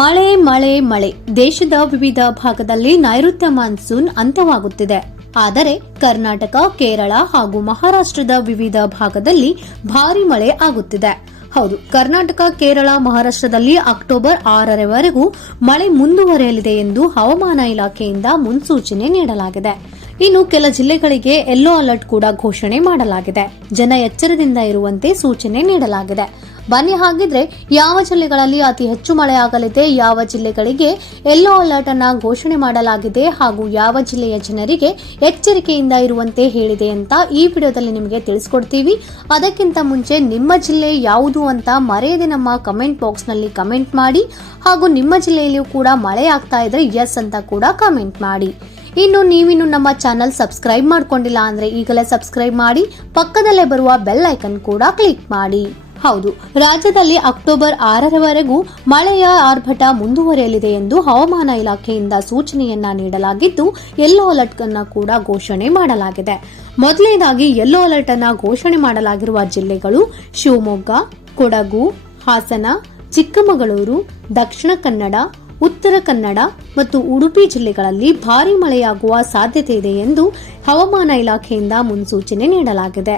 ಮಳೆ ಮಳೆ ಮಳೆ. ದೇಶದ ವಿವಿಧ ಭಾಗದಲ್ಲಿ ನೈಋತ್ಯ ಮಾನ್ಸೂನ್ ಅಂತ್ಯವಾಗುತ್ತಿದೆ. ಆದರೆ ಕರ್ನಾಟಕ, ಕೇರಳ ಹಾಗೂ ಮಹಾರಾಷ್ಟ್ರದ ವಿವಿಧ ಭಾಗದಲ್ಲಿ ಭಾರಿ ಮಳೆ ಆಗುತ್ತಿದೆ. ಹೌದು, ಕರ್ನಾಟಕ, ಕೇರಳ, ಮಹಾರಾಷ್ಟ್ರದಲ್ಲಿ ಅಕ್ಟೋಬರ್ ಆರರವರೆಗೂ ಮಳೆ ಮುಂದುವರಿಯಲಿದೆ ಎಂದು ಹವಾಮಾನ ಇಲಾಖೆಯಿಂದ ಮುನ್ಸೂಚನೆ ನೀಡಲಾಗಿದೆ. ಇನ್ನು ಕೆಲ ಜಿಲ್ಲೆಗಳಿಗೆ ಯೆಲ್ಲೋ ಅಲರ್ಟ್ ಕೂಡ ಘೋಷಣೆ ಮಾಡಲಾಗಿದೆ. ಜನ ಎಚ್ಚರದಿಂದ ಇರುವಂತೆ ಸೂಚನೆ ನೀಡಲಾಗಿದೆ. ಬನ್ನಿ ಹಾಗಿದ್ರೆ ಯಾವ ಜಿಲ್ಲೆಗಳಲ್ಲಿ ಅತಿ ಹೆಚ್ಚು ಮಳೆಯಾಗಲಿದೆ, ಯಾವ ಜಿಲ್ಲೆಗಳಿಗೆ ಯೆಲ್ಲೋ ಅಲರ್ಟ್ ಅನ್ನ ಘೋಷಣೆ ಮಾಡಲಾಗಿದೆ ಹಾಗೂ ಯಾವ ಜಿಲ್ಲೆಯ ಜನರಿಗೆ ಎಚ್ಚರಿಕೆಯಿಂದ ಇರುವಂತೆ ಹೇಳಿದೆ ಅಂತ ಈ ವಿಡಿಯೋದಲ್ಲಿ ನಿಮಗೆ ತಿಳಿಸ್ಕೊಡ್ತೀವಿ. ಅದಕ್ಕಿಂತ ಮುಂಚೆ ನಿಮ್ಮ ಜಿಲ್ಲೆ ಯಾವುದು ಅಂತ ಮರೆಯದೆ ನಮ್ಮ ಕಮೆಂಟ್ ಬಾಕ್ಸ್ನಲ್ಲಿ ಕಮೆಂಟ್ ಮಾಡಿ ಹಾಗೂ ನಿಮ್ಮ ಜಿಲ್ಲೆಯಲ್ಲಿಯೂ ಕೂಡ ಮಳೆ ಆಗ್ತಾ ಇದ್ರೆ ಎಸ್ ಅಂತ ಕೂಡ ಕಮೆಂಟ್ ಮಾಡಿ. ಇನ್ನು ನೀವಿನ್ನು ನಮ್ಮ ಚಾನಲ್ ಸಬ್ಸ್ಕ್ರೈಬ್ ಮಾಡ್ಕೊಂಡಿಲ್ಲ ಅಂದ್ರೆ ಈಗಲೇ ಸಬ್ಸ್ಕ್ರೈಬ್ ಮಾಡಿ, ಪಕ್ಕದಲ್ಲೇ ಬರುವ ಬೆಲ್ ಐಕನ್ ಕೂಡ ಕ್ಲಿಕ್ ಮಾಡಿ. ಹೌದು. ರಾಜ್ಯದಲ್ಲಿ ಅಕ್ಟೋಬರ್ ಆರರವರೆಗೂ ಮಳೆಯ ಆರ್ಭಟ ಮುಂದುವರೆಯಲಿದೆ ಎಂದು ಹವಾಮಾನ ಇಲಾಖೆಯಿಂದ ಸೂಚನೆಯನ್ನ ನೀಡಲಾಗಿದ್ದು, ಯೆಲ್ಲೋ ಅಲರ್ಟ್ ಅನ್ನ ಕೂಡ ಘೋಷಣೆ ಮಾಡಲಾಗಿದೆ. ಮೊದಲನೇದಾಗಿ ಯೆಲ್ಲೋ ಅಲರ್ಟ್ ಅನ್ನ ಘೋಷಣೆ ಮಾಡಲಾಗಿರುವ ಜಿಲ್ಲೆಗಳು ಶಿವಮೊಗ್ಗ, ಕೊಡಗು, ಹಾಸನ, ಚಿಕ್ಕಮಗಳೂರು, ದಕ್ಷಿಣ ಕನ್ನಡ, ಉತ್ತರ ಕನ್ನಡ ಮತ್ತು ಉಡುಪಿ ಜಿಲ್ಲೆಗಳಲ್ಲಿ ಭಾರೀ ಮಳೆಯಾಗುವ ಸಾಧ್ಯತೆ ಇದೆ ಎಂದು ಹವಾಮಾನ ಇಲಾಖೆಯಿಂದ ಮುನ್ಸೂಚನೆ ನೀಡಲಾಗಿದೆ.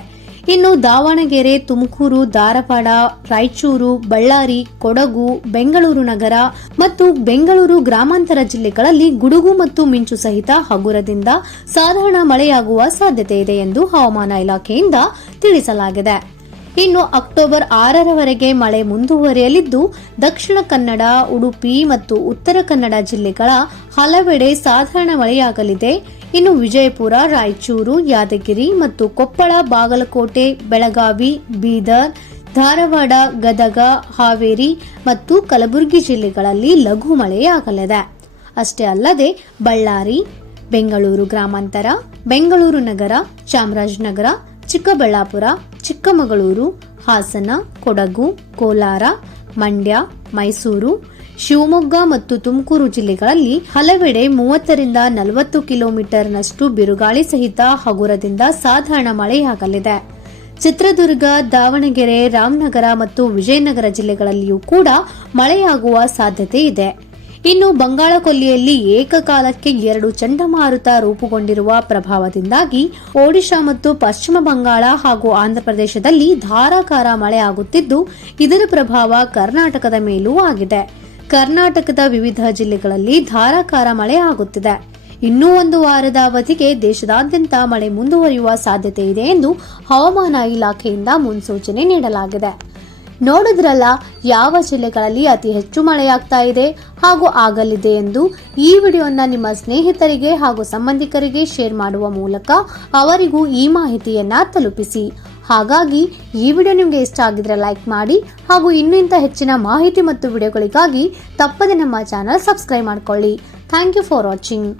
ಇನ್ನು ದಾವಣಗೆರೆ, ತುಮಕೂರು, ಧಾರವಾಡ, ರಾಯಚೂರು, ಬಳ್ಳಾರಿ, ಕೊಡಗು, ಬೆಂಗಳೂರು ನಗರ ಮತ್ತು ಬೆಂಗಳೂರು ಗ್ರಾಮಾಂತರ ಜಿಲ್ಲೆಗಳಲ್ಲಿ ಗುಡುಗು ಮತ್ತು ಮಿಂಚು ಸಹಿತ ಹಗುರದಿಂದ ಸಾಧಾರಣ ಮಳೆಯಾಗುವ ಸಾಧ್ಯತೆ ಇದೆ ಎಂದು ಹವಾಮಾನ ಇಲಾಖೆಯಿಂದ ತಿಳಿಸಲಾಗಿದೆ. ಇನ್ನು ಅಕ್ಟೋಬರ್ ಆರರವರೆಗೆ ಮಳೆ ಮುಂದುವರಿಯಲಿದ್ದು, ದಕ್ಷಿಣ ಕನ್ನಡ, ಉಡುಪಿ ಮತ್ತು ಉತ್ತರ ಕನ್ನಡ ಜಿಲ್ಲೆಗಳ ಹಲವೆಡೆ ಸಾಧಾರಣ ಮಳೆಯಾಗಲಿದೆ. ಇನ್ನು ವಿಜಯಪುರ, ರಾಯಚೂರು, ಯಾದಗಿರಿ ಮತ್ತು ಕೊಪ್ಪಳ, ಬಾಗಲಕೋಟೆ, ಬೆಳಗಾವಿ, ಬೀದರ್, ಧಾರವಾಡ, ಗದಗ, ಹಾವೇರಿ ಮತ್ತು ಕಲಬುರಗಿ ಜಿಲ್ಲೆಗಳಲ್ಲಿ ಲಘು ಮಳೆಯಾಗಲಿದೆ. ಅಷ್ಟೇ ಅಲ್ಲದೆ ಬಳ್ಳಾರಿ, ಬೆಂಗಳೂರು ಗ್ರಾಮಾಂತರ, ಬೆಂಗಳೂರು ನಗರ, ಚಾಮರಾಜನಗರ ಚಿಕ್ಕಬಳ್ಳಾಪುರ, ಚಿಕ್ಕಮಗಳೂರು, ಹಾಸನ, ಕೊಡಗು, ಕೋಲಾರ, ಮಂಡ್ಯ, ಮೈಸೂರು, ಶಿವಮೊಗ್ಗ ಮತ್ತು ತುಮಕೂರು ಜಿಲ್ಲೆಗಳಲ್ಲಿ ಹಲವೆಡೆ ಮೂವತ್ತರಿಂದ ನಲವತ್ತು ಕಿಲೋಮೀಟರ್ನಷ್ಟು ಬಿರುಗಾಳಿ ಸಹಿತ ಹಗುರದಿಂದ ಸಾಧಾರಣ ಮಳೆಯಾಗಲಿದೆ. ಚಿತ್ರದುರ್ಗ, ದಾವಣಗೆರೆ, ರಾಮನಗರ ಮತ್ತು ವಿಜಯನಗರ ಜಿಲ್ಲೆಗಳಲ್ಲಿಯೂ ಕೂಡ ಮಳೆಯಾಗುವ ಸಾಧ್ಯತೆ ಇದೆ. ಇನ್ನು ಬಂಗಾಳಕೊಲ್ಲಿಯಲ್ಲಿ ಏಕಕಾಲಕ್ಕೆ ಎರಡು ಚಂಡಮಾರುತ ರೂಪುಗೊಂಡಿರುವ ಪ್ರಭಾವದಿಂದಾಗಿ ಒಡಿಶಾ ಮತ್ತು ಪಶ್ಚಿಮ ಬಂಗಾಳ ಹಾಗೂ ಆಂಧ್ರಪ್ರದೇಶದಲ್ಲಿ ಧಾರಾಕಾರ ಮಳೆ ಆಗುತ್ತಿದ್ದು, ಇದರ ಪ್ರಭಾವ ಕರ್ನಾಟಕದ ಮೇಲೂ ಆಗಿದೆ. ಕರ್ನಾಟಕದ ವಿವಿಧ ಜಿಲ್ಲೆಗಳಲ್ಲಿ ಧಾರಾಕಾರ ಮಳೆ ಆಗುತ್ತಿದೆ. ಇನ್ನೂ ಒಂದು ವಾರದ ಅವಧಿಗೆ ದೇಶದಾದ್ಯಂತ ಮಳೆ ಮುಂದುವರಿಯುವ ಸಾಧ್ಯತೆ ಇದೆ ಎಂದು ಹವಾಮಾನ ಇಲಾಖೆಯಿಂದ ಮುನ್ಸೂಚನೆ ನೀಡಲಾಗಿದೆ. ನೋಡಿದ್ರಲ್ಲ, ಯಾವ ಜಿಲ್ಲೆಗಳಲ್ಲಿ ಅತಿ ಹೆಚ್ಚು ಮಳೆಯಾಗ್ತಾ ಇದೆ ಹಾಗೂ ಆಗಲಿದೆ ಎಂದು ಈ ವಿಡಿಯೋನ ನಿಮ್ಮ ಸ್ನೇಹಿತರಿಗೆ ಹಾಗೂ ಸಂಬಂಧಿಕರಿಗೆ ಶೇರ್ ಮಾಡುವ ಮೂಲಕ ಅವರಿಗೂ ಈ ಮಾಹಿತಿಯನ್ನ ತಲುಪಿಸಿ. ಹಾಗಾಗಿ, ಈ ವಿಡಿಯೋ ನಿಮಗೆ ಇಷ್ಟ ಆಗಿದ್ರೆ ಲೈಕ್ ಮಾಡಿ ಹಾಗೂ ಇನ್ನಿಂತ ಹೆಚ್ಚಿನ ಮಾಹಿತಿ ಮತ್ತು ವಿಡಿಯೋಗಳಿಗಾಗಿ ತಪ್ಪದೆ ನಮ್ಮ ಚಾನಲ್ ಸಬ್ಸ್ಕ್ರೈಬ್ ಮಾಡ್ಕೊಳ್ಳಿ. Thank you for watching.